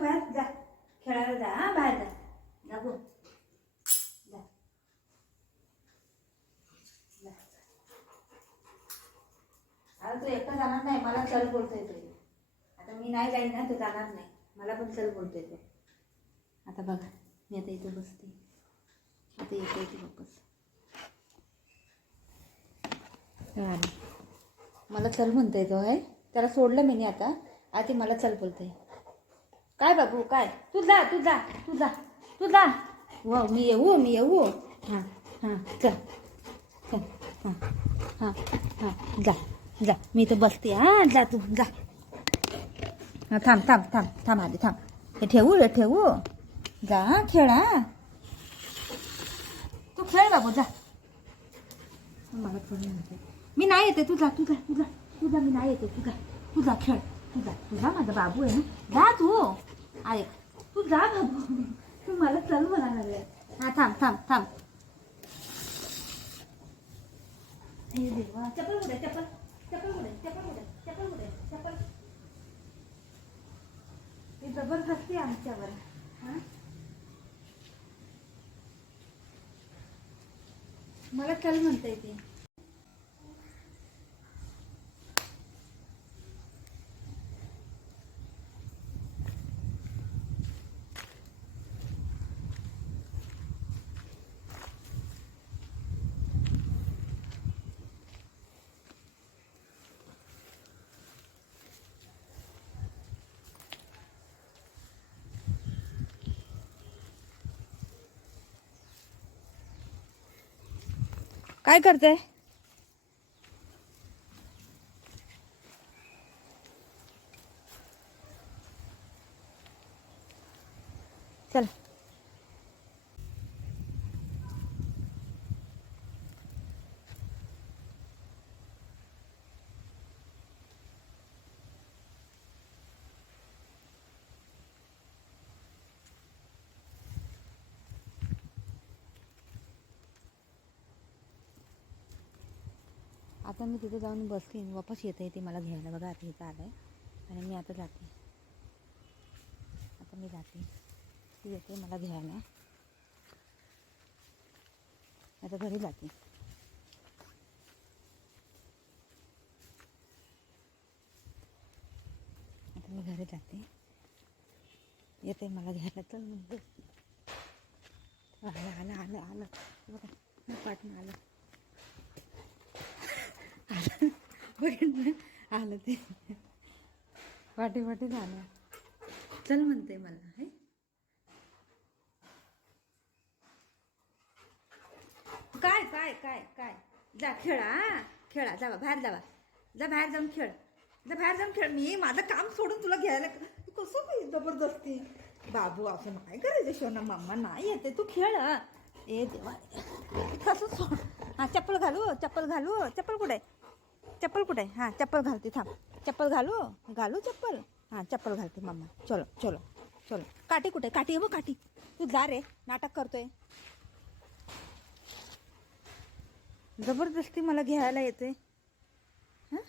बाहेर जा, खेळायला जा. हा बाहेर जा, जा गो, जा जा. अरे तू एकटा जाणार नाही, मला चल बोलतोय तो. आता मी नाही जाईन ना, तो जाणार नाही, मला पण चल बोलतोय तो. आता बघा मी आता इथे बसते, आता येते इथे वापस. मला चल म्हणतोय तो आहे, त्याला सोडलं मी आता. आधी मला चल बोलतोय. काय बाबू काय, तू जा तू जा तू जा तू जा. वा मी येऊ. हां हां चल चल. हां हां हां जा जा, मी इथं बसते. हां जा तू जा. हां थांब थांब थांब थांब आधी थांब. हे ठेवू जा. खेळा तू, खेळ बाबू जा. मला थोडी म्हणते मी नाही येते. तुझा मी नाही येते. तुझा खेळ, तुझा माझा बाबू आहे ना. जा तू, ऐक तू जा बाबू. तू मला चल म्हणायला लागले. हा थांब. हे देवा, चप्पल कुठे? चप्पल ही जबरदस्ती आमच्यावर. हा मला चल म्हणता ते. काय करते? चल आता मी तिथे जाऊन बसते, वापस येते. ते मला घ्यायला. बघा आता इथं आलं आहे आणि मी आता जाते. आता मी जाते, ती येते मला घ्यायला. आता घरी जाते. आता मी घरी जाते, येते मला घ्यायला. चल म्हणजे आलं बघा, पाठवून आलं आलं ते वाटे झालं. चल म्हणते मला. हे काय जा खेळा जा बाहेर. जा बाहेर जाऊन खेळ. मी माझं काम सोडून तुला घ्यायला कसं काही जबरदस्ती. बाबू असं नाही करायचं. शोना मम्मा नाही येते, तू खेळ. ए देवा, कसं सोड. हां चप्पल कुठे? हां चप्पल घालते. थांब, चप्पल घालू चप्पल. हां चप्पल घालते मम्मा. चलो. काठी कुठे? काठी आहे बघ, काठी. तू जा रे, नाटक करतोय. जबरदस्ती मला घ्यायला येते. हां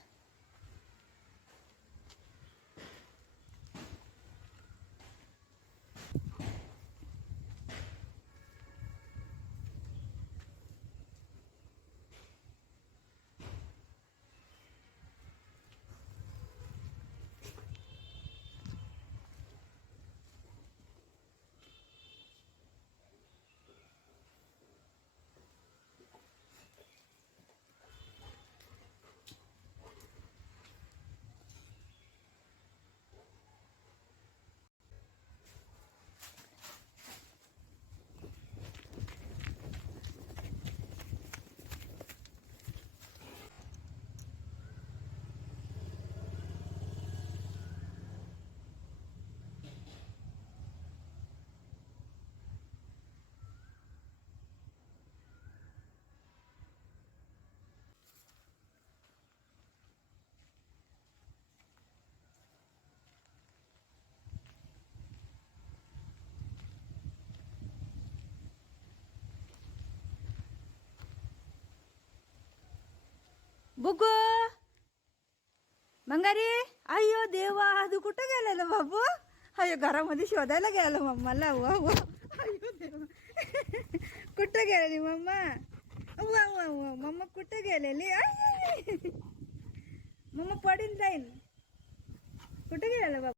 बुगू मंगारी, अय्यो देवा, तू कुठं गेलेलं बाबू? अयो घरामध्ये शोधायला गेलो मम्माला. वा वा अयो देवा. कुठं गेलेली मम्मा? वा वा वा मम्मा कुठं गेलेली? मम्मा पडून जाईल. कुठं गेलेलं बाबा?